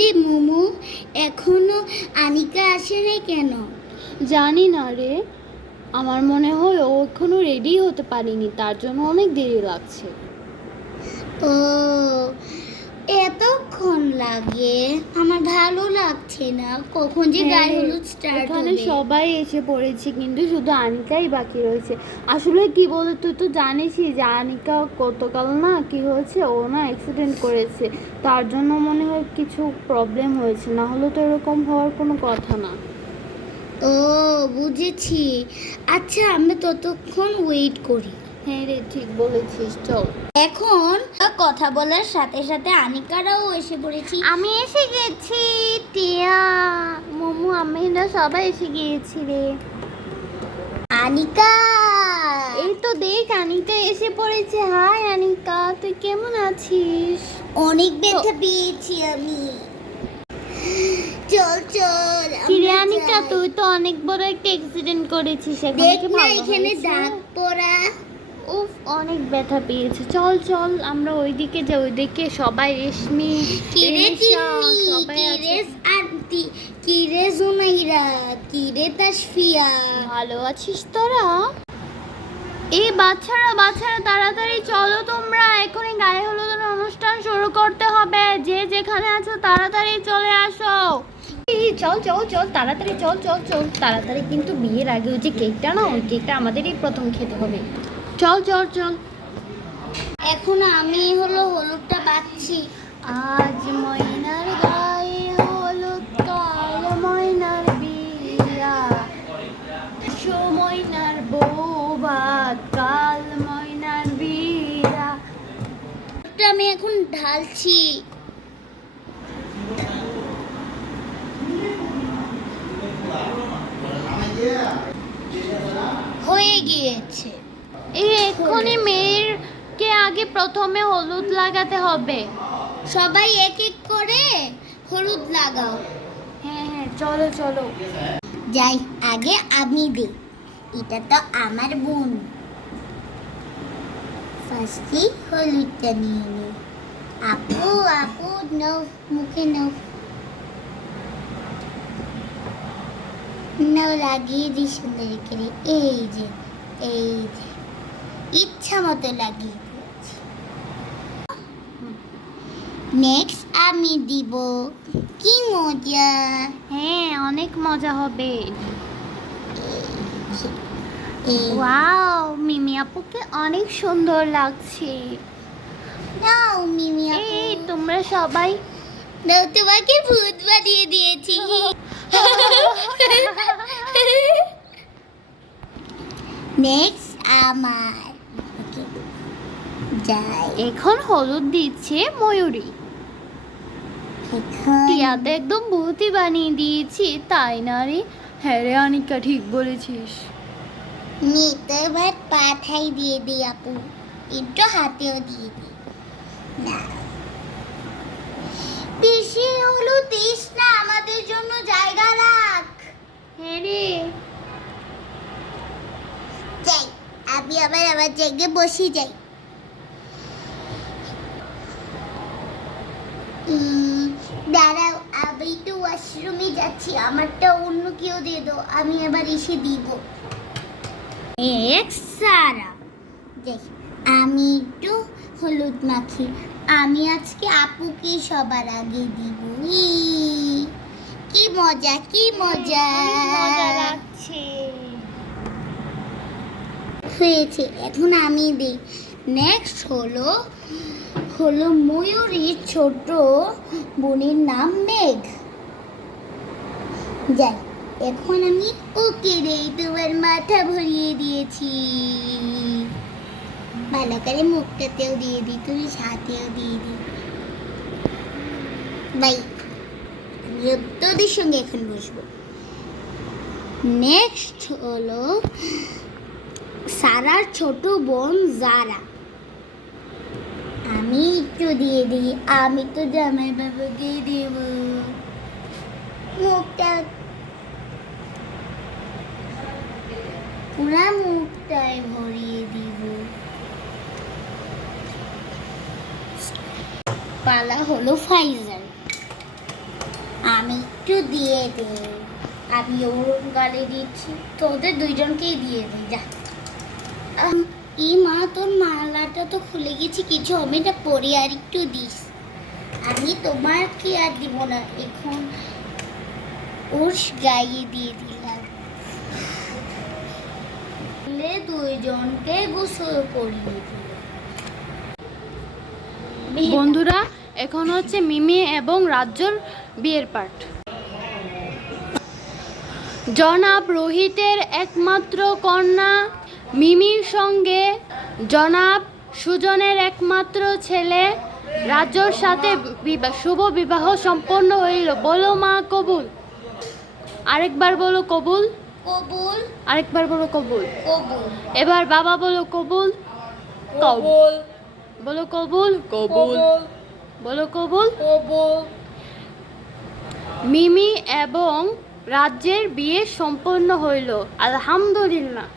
কিরে মোমো, এখনো আনিকা আসে নাই কেন? জানি না রে, আমার মনে হয় ও এখনো রেডি হতে পারেনি, তার জন্য অনেক দেরি লাগছে। ও, এতক্ষণ লাগে? আমার ভালো লাগছে না, কখন যে হ্যাঁ গায়ে রে, হলুদ স্টার্ট এখানে হবে। সবাই এসে পড়েছে, কিন্তু শুধু আনিকাই বাকি রয়েছে। আসলে কি বলে, তুই তো জানিসই যে আনিকা গতকাল না কি হয়েছে, ও না অ্যাক্সিডেন্ট করেছে, তার জন্য মনে হয় কিছু প্রবলেম হয়েছে, না হলে তো এরকম হওয়ার কোনো কথা না। ও, বুঝেছি। আচ্ছা, আমরা ততক্ষণ ওয়েট করি। হ্যাঁ রে, ঠিক বলেছিস, চল। এখন কথা বলার সাথে সাথে আনিকারাও এসে পড়েছি। আমি এসে গেছি, টিয়া, মোমো, আমরা সবাই এসে গিয়েছি রে। আনিকা, এই তো দেখ, আনিকা এসে পড়েছে। হাই আনিকা, তুই কেমন আছিস? অনেক ব্যথা পেয়েছি আমি। চল চল কিরে আমরা আনিকা, যাই। তুই তো অনেক বড় একটা অ্যাক্সিডেন্ট করেছিস, এখন দেখ কি না ভালো এখানে হয়েছে? দাগ পড়া। উফ, অনেক ব্যথা পেয়েছে। চল চল, আমরা ওইদিকে যাই, ওইদিকে সবাই, রেশমি, কিরে রেশা, তিন্নি, সবাই আছে। কিরে আন্টি, কিরে জুনাইরা, কিরে তাসফিয়া। ভালো আছিস তোরা? এই বাচ্চারা বাচ্চারা, তাড়াতাড়ি চলো তোমরা, এখনই গায়ে হলুদের অনুষ্ঠান শুরু করতে হবে। যে যেখানে আছো তাড়াতাড়ি চলে আসো। এই চল চল চল, তাড়াতাড়ি চল চল চল, তাড়াতাড়ি, কিন্তু বিয়ের আগে ওই যে কেকটা না, ওই কেকটা আমাদেরই প্রথম খেতে হবে। চল চল চল। এখন আমি হলুদটা বাচ্ছি। আজ ময়নার গায়ে হলুদ, কাল ময়নার বিয়া, ময়নার বৌভাত, কাল ময়নার বিয়া। হলুদটা আমি এখন ঢালছি। হয়ে গিয়েছে। এই এক্ষুনি মেয়েরকে আগে প্রথমে হলুদ লাগাতে হবে। সবাই এক এক করে হলুদ লাগাও। হ্যাঁ হ্যাঁ, চলো চলো। যাই, আগে আমি দিই, এটা তো আমার বোন। ফার্স্টে হলুদটা নিয়ে নি। আপু আপু নাও, মুখে নাও। নাও, লাগিয়ে দিই সুন্দর করে। এই যে, এই যে, ইচ্ছা মতো লাগিয়ে দিয়েছি। নেক্সট আমি দিব। কি মজা! হ্যাঁ, অনেক মজা হবে। এই ওয়াও, মিমি আপুকে অনেক সুন্দর লাগছে। নাও মিমি আপু। এই তোমরা সবাই। নাও, তোমাকে ভূত বানিয়ে দিয়েছি। নেক্সট আমার। Okay, যাই এখন হলুদ দিচ্ছে ময়ূরী। এখন। টিয়াতে একদম ভূতই বানিয়ে দিয়েছি, তাই না রে? হ্যাঁ রে আনিকা, ঠিক বলেছিস। মেয়েতে এবার পাথাই দিয়ে দিই আপু, একটু হাতেও দিয়ে দিই। না, বেশি হলুদ দিস না, আমাদের জন্য জায়গা রাখ। হ্যাঁ রে। যাই, আমি আবার আমার জায়গায় বসে যাই। দাঁড়াও, আমি তো ওয়াশরুমে যাচ্ছি, আমারটা অন্য কেউ দিয়ে দাও, আমি আবার এসে দিব। সারা, যাই, আমি একটু হলুদ মাখি। আমি আজকে আপুকে সবার আগে দিব। কি মজা, কি মজা! অনেক মজা লাগছে। হয়েছে, এখন আমি দিই। নেক্সট হলো ময়ূরীর ছোট বোনের নাম মেঘ। যাই, এখন আমি ওকে রে তোমার মাথা ভরিয়ে দিয়েছি। ভালো করে মুখটাতেও দিয়ে দিই, তুমি সাথেও দিয়ে দিই। বাই, আমি তোদের সঙ্গে এখন বসবো। নেক্সট হলো সারার ছোট বোন জারা। আমি একটু দিয়ে দিই, আমি তো জামাই বাবাকে দেব। মুখটা পুরা মুখটাই ভরিয়ে দিব। পালা হলো ফাইজার। একটু দিয়ে দে। আমি ওর গালে দিচ্ছি, তোদের দুইজনকেই দিয়ে দিই যা। এই মা, তোর মালাটা তো খুলে গেছে, কিছু আমি না পরে আর একটু দিস। আমি তোমার কি আর দিব না, এখন ওর গায়ে দিয়ে দিলাম। দুইজনকে গোসল করিয়ে দিল। বন্ধুরা, এখন হচ্ছে মিমি এবং রাজ্যর বিয়ের পার্ট। জনাব রোহিতের একমাত্র কন্যা মিমির সঙ্গে জনাব সুজনের একমাত্র ছেলে রাজ্যর সাথে শুভ বিবাহ সম্পন্ন হইল। বলো মা কবুল। আরেকবার বলো কবুল। কবুল। আরেকবার বলো কবুল। কবুল। এবার বাবা বলো কবুল। কবুল। বলো কবুল। কবুল। বলো কবুল। কবুল। মিমি এবং রাজ্যের বিয়ে সম্পন্ন হইল, আলহামদুলিল্লাহ।